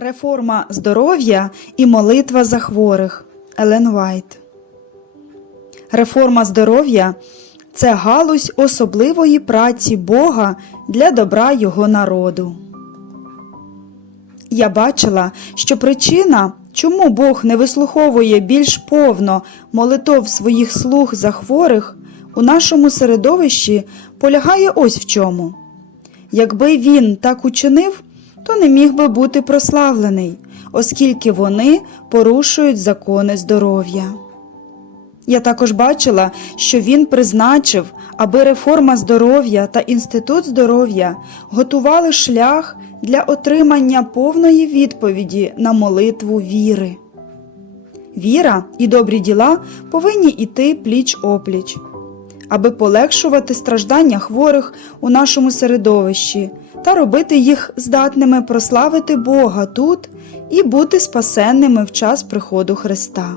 Реформа здоров'я і молитва за хворих. Елен Вайт. Реформа здоров'я це галузь особливої праці Бога для добра його народу. Я бачила, що причина, чому Бог не вислуховує більш повно молитов своїх слуг за хворих у нашому середовищі полягає ось в чому. Якби він так учинив, то не міг би бути прославлений, оскільки вони порушують закони здоров'я. Я також бачила, що він призначив, аби реформа здоров'я та інститут здоров'я готували шлях для отримання повної відповіді на молитву віри. Віра і добрі діла повинні йти пліч опліч, аби полегшувати страждання хворих у нашому середовищі та робити їх здатними прославити Бога тут і бути спасенними в час приходу Христа.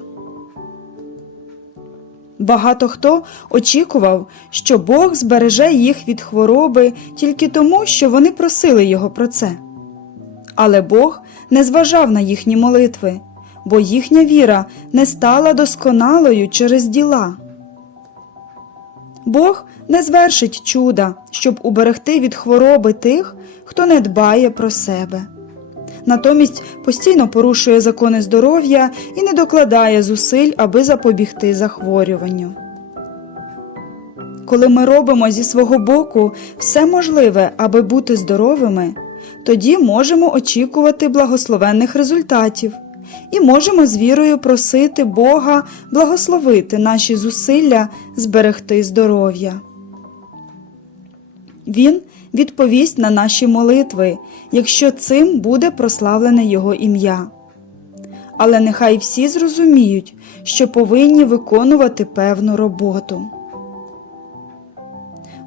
Багато хто очікував, що Бог збереже їх від хвороби тільки тому, що вони просили Його про це. Але Бог не зважав на їхні молитви, бо їхня віра не стала досконалою через діла. Бог не звершить чуда, щоб уберегти від хвороби тих, хто не дбає про себе. Натомість постійно порушує закони здоров'я і не докладає зусиль, аби запобігти захворюванню. Коли ми робимо зі свого боку все можливе, аби бути здоровими, тоді можемо очікувати благословенних результатів і можемо з вірою просити Бога благословити наші зусилля зберегти здоров'я. Він відповість на наші молитви, якщо цим буде прославлене Його ім'я. Але нехай всі зрозуміють, що повинні виконувати певну роботу.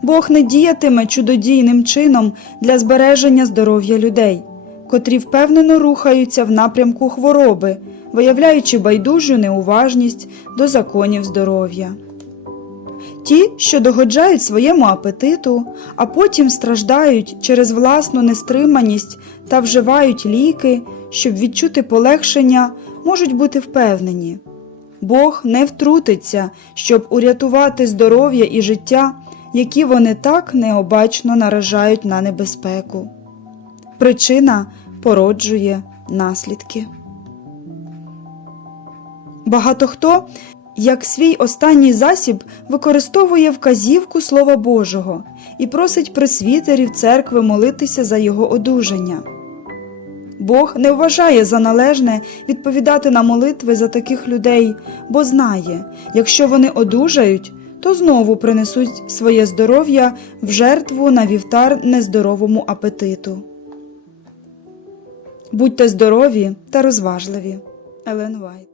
Бог не діятиме чудодійним чином для збереження здоров'я людей, котрі впевнено рухаються в напрямку хвороби, виявляючи байдужу неуважність до законів здоров'я. Ті, що догоджають своєму апетиту, а потім страждають через власну нестриманість та вживають ліки, щоб відчути полегшення, можуть бути впевнені. Бог не втрутиться, щоб урятувати здоров'я і життя, які вони так необачно наражають на небезпеку. Причина породжує наслідки. Багато хто як свій останній засіб використовує вказівку Слова Божого і просить пресвітерів церкви молитися за його одужання. Бог не вважає за належне відповідати на молитви за таких людей, бо знає, якщо вони одужають, то знову принесуть своє здоров'я в жертву на вівтар нездоровому апетиту. Будьте здорові та розважливі. Елен Вайт